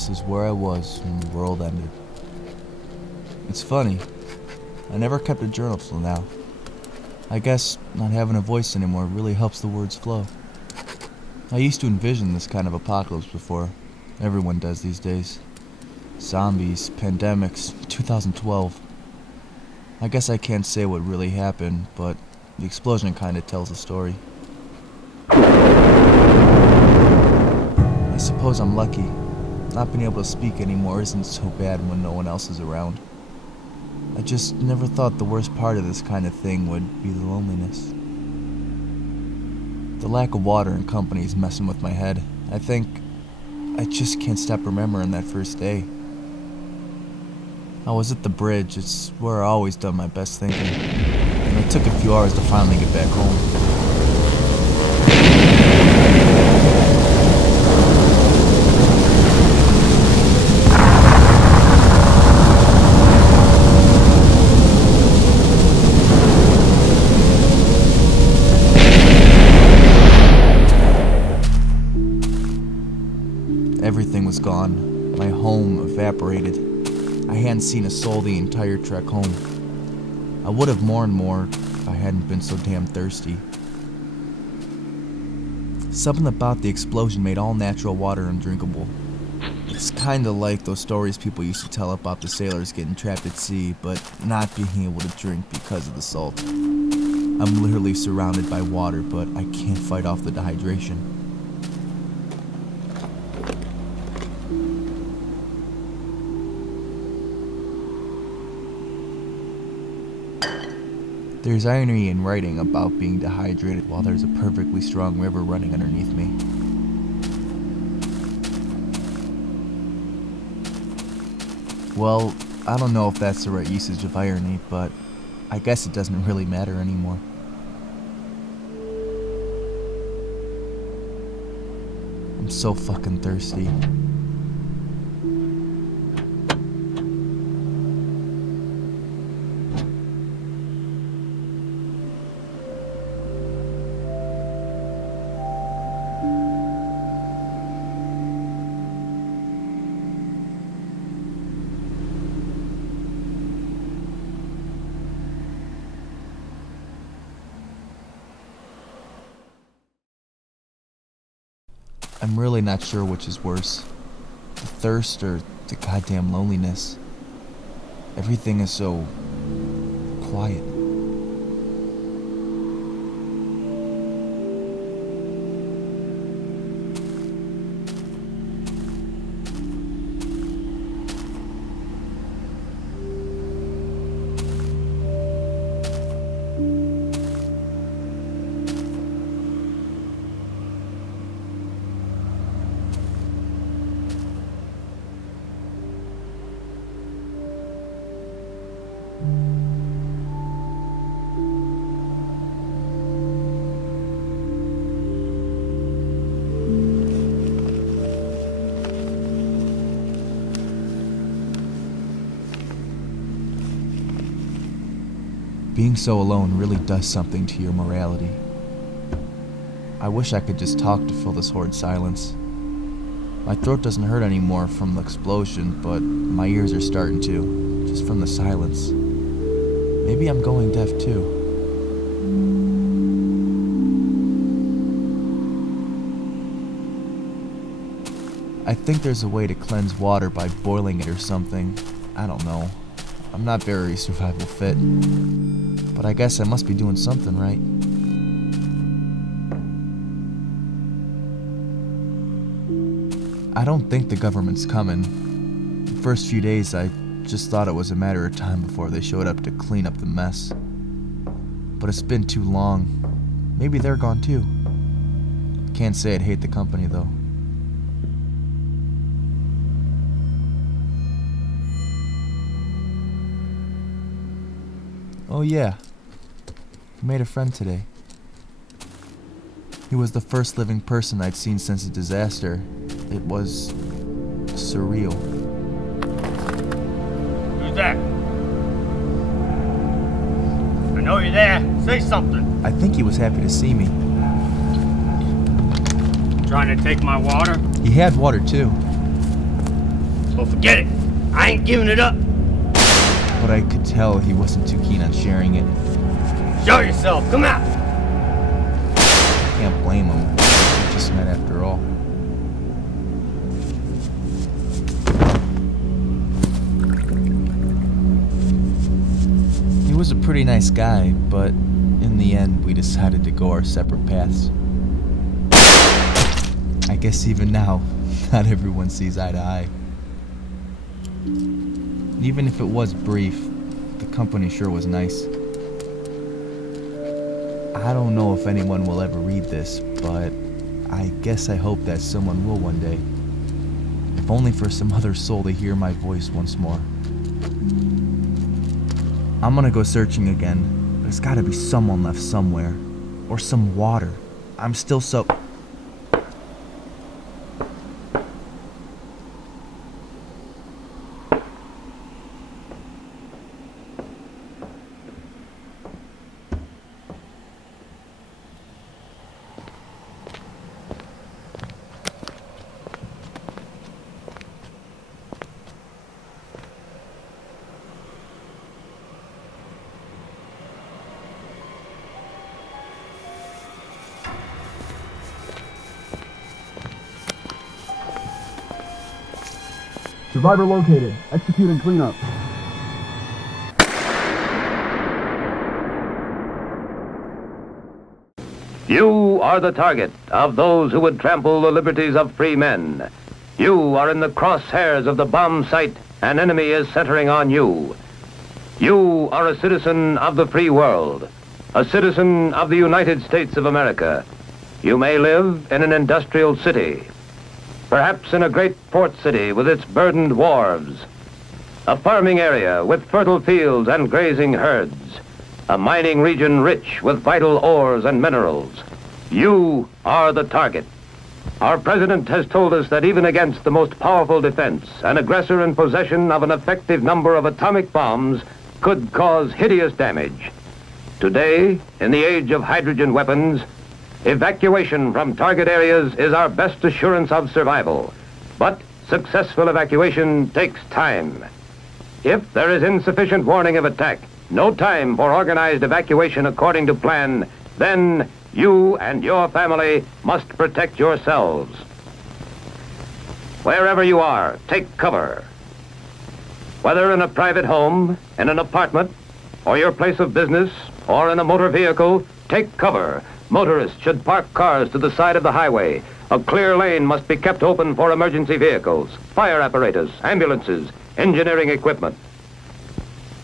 this is where I was when the world ended. It's funny, I never kept a journal till now. I guess not having a voice anymore really helps the words flow. I used to envision this kind of apocalypse before. Everyone does these days. Zombies, pandemics, 2012. I guess I can't say what really happened, but the explosion kinda tells the story. I suppose I'm lucky. Not being able to speak anymore isn't so bad when no one else is around. I just never thought the worst part of this kind of thing would be the loneliness. The lack of water and company is messing with my head. I think I just can't stop remembering that first day. I was at the bridge. It's where I always done my best thinking. And it took a few hours to finally get back home. Everything was gone. My home evaporated. I hadn't seen a soul the entire trek home. I would have mourned more if I hadn't been so damn thirsty. Something about the explosion made all natural water undrinkable. It's kinda like those stories people used to tell about the sailors getting trapped at sea, but not being able to drink because of the salt. I'm literally surrounded by water, but I can't fight off the dehydration. There's irony in writing about being dehydrated while there's a perfectly strong river running underneath me. Well, I don't know if that's the right usage of irony, but I guess it doesn't really matter anymore. I'm so fucking thirsty. I'm really not sure which is worse, the thirst or the goddamn loneliness. Everything is so quiet. Being so alone really does something to your morality. I wish I could just talk to fill this horrid silence. My throat doesn't hurt anymore from the explosion, but my ears are starting to, just from the silence. Maybe I'm going deaf too. I think there's a way to cleanse water by boiling it or something. I don't know. I'm not very survival fit. But I guess I must be doing something right. I don't think the government's coming. The first few days I just thought it was a matter of time before they showed up to clean up the mess. But it's been too long. Maybe they're gone too. Can't say I'd hate the company though. Oh yeah, I made a friend today. He was the first living person I'd seen since the disaster. It was surreal. Who's that? I know you're there. Say something. I think he was happy to see me. Trying to take my water? He had water too. Well, forget it. I ain't giving it up. But I could tell he wasn't too keen on sharing it. Show yourself. Come out. Can't blame him. We just met after all. He was a pretty nice guy, but in the end, we decided to go our separate paths. I guess even now, not everyone sees eye to eye. Even if it was brief, the company sure was nice. I don't know if anyone will ever read this, but I guess I hope that someone will one day. If only for some other soul to hear my voice once more. I'm gonna go searching again. There's gotta be someone left somewhere. Or some water. I'm still so... Survivor located. Execute and clean up. You are the target of those who would trample the liberties of free men. You are in the crosshairs of the bomb sight. An enemy is centering on you. You are a citizen of the free world, a citizen of the United States of America. You may live in an industrial city, perhaps in a great port city with its burdened wharves, a farming area with fertile fields and grazing herds, a mining region rich with vital ores and minerals. You are the target. Our president has told us that even against the most powerful defense, an aggressor in possession of an effective number of atomic bombs could cause hideous damage. Today, in the age of hydrogen weapons, evacuation from target areas is our best assurance of survival. But successful evacuation takes time. If there is insufficient warning of attack, no time for organized evacuation according to plan, then you and your family must protect yourselves. Wherever you are, take cover. Whether in a private home, in an apartment, or your place of business, or in a motor vehicle, take cover. Motorists should park cars to the side of the highway. A clear lane must be kept open for emergency vehicles, fire apparatus, ambulances, engineering equipment.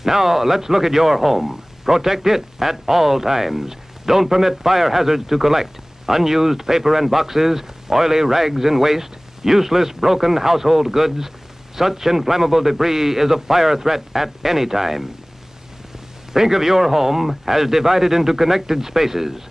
Now, let's look at your home. Protect it at all times. Don't permit fire hazards to collect. Unused paper and boxes, oily rags and waste, useless broken household goods. Such inflammable debris is a fire threat at any time. Think of your home as divided into connected spaces.